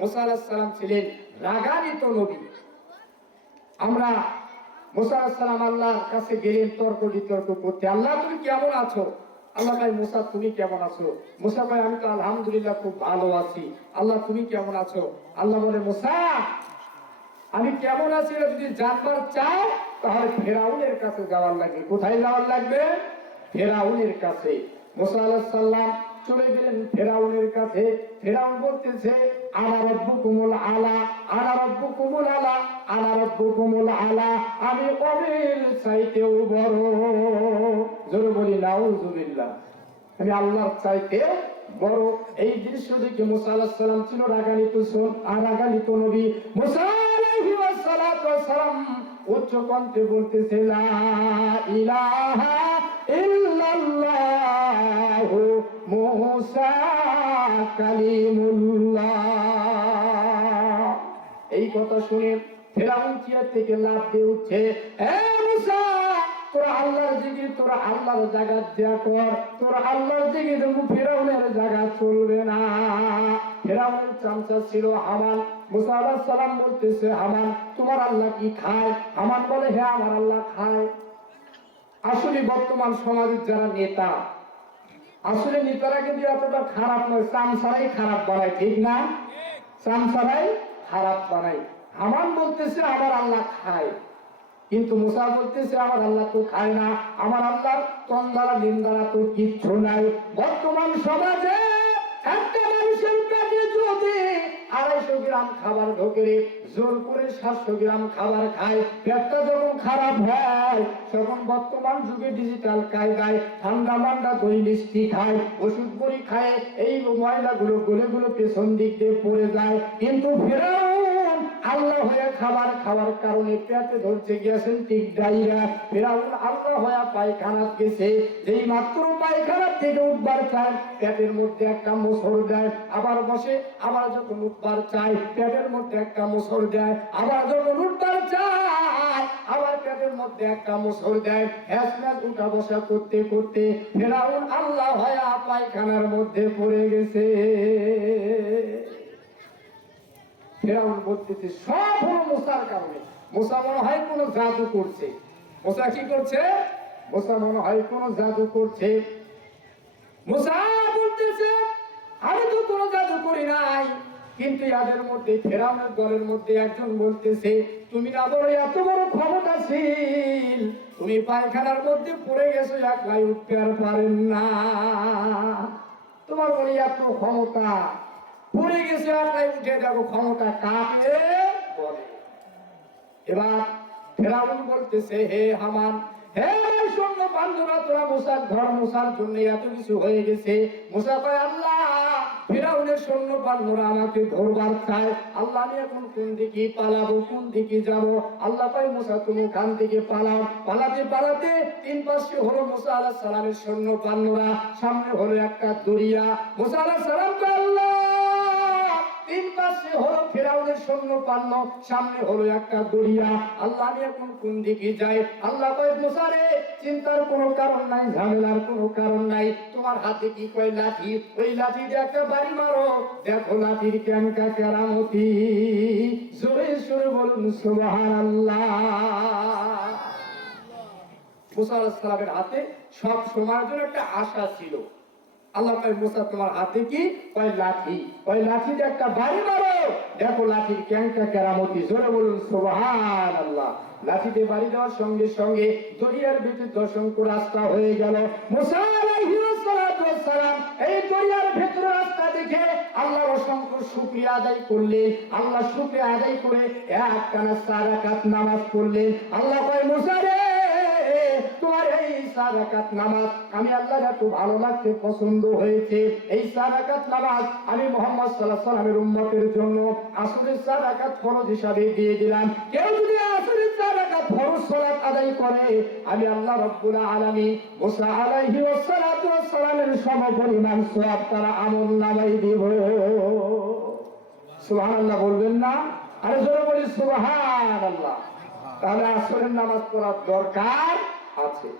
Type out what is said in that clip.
মুসা আলাইহিস সালাম ছিলেন রাগান্বিত নবী। আমরা মুসা আলাইহিস সালাম আল্লাহর কাছে গেলেন তর্ক বিতর্ক করতে, আল্লাহ তুমি কেমন আছো? আল্লাহ কয় মুসা তুমি কেমন আছো? মুসা কয় আমি তো আলহামদুলিল্লাহ খুব ভালো আছি। আল্লাহ তুমি কেমন আছো? আল্লাহ বলে মুসা আমি কেমন আছি এটা যদি জানবার চাও তাহলে ফেরাউনের কাছে যাওয়ার লাগবে। কোথায় যাওয়ার লাগবে? ফেরাউনের কাছে। মুসা আলাইহিস সালাম চলে গেলেন ফেরাউনের কাছে। ফেরাউন বলতেছে আনা রাব্বুকুমুল আলা, আনা রাব্বুকুমুল আলা, আনা রাব্বুকুমুল আলা, আমি কবির চাইতেও বড়। জোরে বলি নাউজুবিল্লাহ, আমি আল্লাহর চাইতেও বড়। এই দৃশ্য দেখে মুসা আলাইহিস সালাম ছিল রাগান্বিত নবী। মুসা আলাইহিস সালাম উচ্চ কণ্ঠে বলতেছে লা ইলাহা ইল্লাল্লাহু মুসা কালিমুল্লাহ। এই কথা শুনে ফেরাউন চেয়ার থেকে লাফ দিয়ে উঠছে, এ মুসা তোরা আল্লাহর জিকির, তোরা আল্লাহর জায়গা দেয়া কর, তোরা আল্লাহর জিকির ফেরাউনের জায়গা চলবে না। ফেরাউনের চামচা ছিল হামান। মুসা আলাইহিস সালাম বলতেছে হামান তোমার আল্লাহ কি খায়? হামান বলে হ্যাঁ আমার আল্লাহ খায়। আসলে বর্তমান সমাজের যারা নেতা, আসলে নেতারা কিন্তু এতটা খারাপ নয়, চামচারাই খারাপ বানায়, ঠিক না? চামচারাই খারাপ বানায়। হামান বলতেছে আমার আল্লাহ খায়, কিন্তু মুসা বলতেছে আমার আল্লাহ তো খায় না, আমার আল্লাহর তন্দারা নিন্দারা তো কিচ্ছু নাই। বর্তমান সমাজে একটা মানুষের পেটে যদি 250 গ্রাম খাবার ঢোকে, জোর করে 700 গ্রাম খাবার খায়, পেটটা যখন খারাপ হয় তখন বর্তমান যুগে ডিজিটাল কায়দায় ঠান্ডা মান্ডা দই মিষ্টি খায়, ওষুধ বড়ি খায়, এই ময়লাগুলো গলে পেছন দিক দিয়ে পড়ে যায়। কিন্তু ফেরাউন আল্লাহ হয়ে খাবার খাওয়ার কারণে পেটে ধরছে গ্যাস্ট্রিক ডায়রিয়া। ফেরাউন আল্লাহ হয়ে পায়খানাত গেছে, যেই মাত্র পায়খানা থেকে উঠবার চায় পেটের মধ্যে একটা মোচড় দেয়, আবার বসে, আবার যখন উঠবার চায় পেটের মধ্যে একটা মোচড় দেয়, আবার যখন উঠবার চায় আবার পেটের মধ্যে একটা মোচড় দেয়। হ্যাসম্যাচ উঠা বসা করতে করতে ফেরাউন আল্লাহ হয়ে পায়খানার মধ্যে পড়ে গেছে। ফেরাউন বলতেছে সব হলো মুসার কারণে। মুসা মনে হয় কোন জাদু করছে। মুসা কি করছে? মুসা মনে হয় কোন জাদু করছে। মুসা বলতেছে আমি তো কোন জাদু করি নাই। কিন্তু এদের মধ্যে ফেরাউনের দলের মধ্যে একজন বলতেছে তুমি না বড় এত বড় ক্ষমতাশীল, তুমি পায়খানার মধ্যে পড়ে গেছো, একলাই উঠতে আর পারেন না, তোমার বলে এত ক্ষমতা, পড়ে গেছে একলাই উঠে দেখো ক্ষমতা কাকে বলে। এবার ফেরাউন বলতেছে হে হামান, হে সৈন্য বান্ধবরা, তোরা মুসার ধর, মুসার জন্য এত কিছু হয়ে গেছে। মুসা কয় আল্লাহ ফেরাউনের সৈন্য বান্ধবরা আমাকে ধরবার চায়, আল্লাহ আমি এখন কোন দিকে পালাবো, কোন দিকে যাবো? আল্লাহ কয় মুসা তুমি ওখান থেকে পালাও। পালাতে পালাতে 3 পাশে হলো মুসা আলাইহিস সালামের সৈন্য বান্ধবরা, সামনে হলো একটা দরিয়া। মুসা আলাইহিস সালাম কয় আল্লাহ 3 পাশে হলো ফেরাউনের সৈন্য পান্ন, সামনে হলো একটা দরিয়া, আল্লাহ আমি এখন কোন দিকে যাই? আল্লাহ কয় মুসা রে চিন্তার কোনো কারণ নাই, ঝামেলার কোনো কারণ নাই, তোমার হাতে কি কয় লাঠি, ওই লাঠি দিয়ে একটা বাড়ি মারো, দেখো লাঠির কেমকা কেরামতি। জোরে সোরে বলুন সুবহানাল্লাহ। মুসা আলাইহিস সালামের হাতে সব সময়ের জন্য একটা আশা ছিল। আল্লাহ কয় মুসা তোমার হাতে কি? কয় লাঠি, ওই লাঠি দিয়ে একটা বাড়ি মারো, দেখো লাঠির কেমকা কেরামতি। জোরে বলুন সুবহানাল্লাহ। লাঠিতে বাড়ি দেওয়ার সঙ্গে সঙ্গে দরিয়ার ভিতরে অসংখ্য রাস্তা হয়ে গেল। মুসা আলাইহিস সালাম এই দরিয়ার ভেতরে রাস্তা দেখে আল্লাহর অসংখ্য শুকরিয়া আদায় করলেন। আল্লাহ শুকরিয়া আদায় করে একটানা 4 রাকাত নামাজ পড়লেন। আল্লাহ কয় মুসা রে তোমার এই 4 রাকাত নামাজ আমি আল্লাহর এত ভালো লাগছে, পছন্দ হয়েছে। এই 4 রাকাত নামাজ আমি মুহাম্মদ সাল্লাল্লাহু আলাইহি ওয়াসাল্লামের উম্মতের জন্য আসরের 4 রাকাত ফরজ হিসাবে দিয়ে দিলাম। কেউ যদি আসরের 4 রাকাত ফরজ সালাত আদায় করে আমি আল্লাহ রাব্বুল আলামিন মুসা আলাইহি ওয়াসাল্লামের সমপরিমাণ সওয়াব তারা আমলনামায় দিব। সুবহানাল্লাহ বলবেন না? আরে জোরে বলি সুবহানাল্লাহ। তাহলে আসরের নামাজ পড়ার দরকার আছে।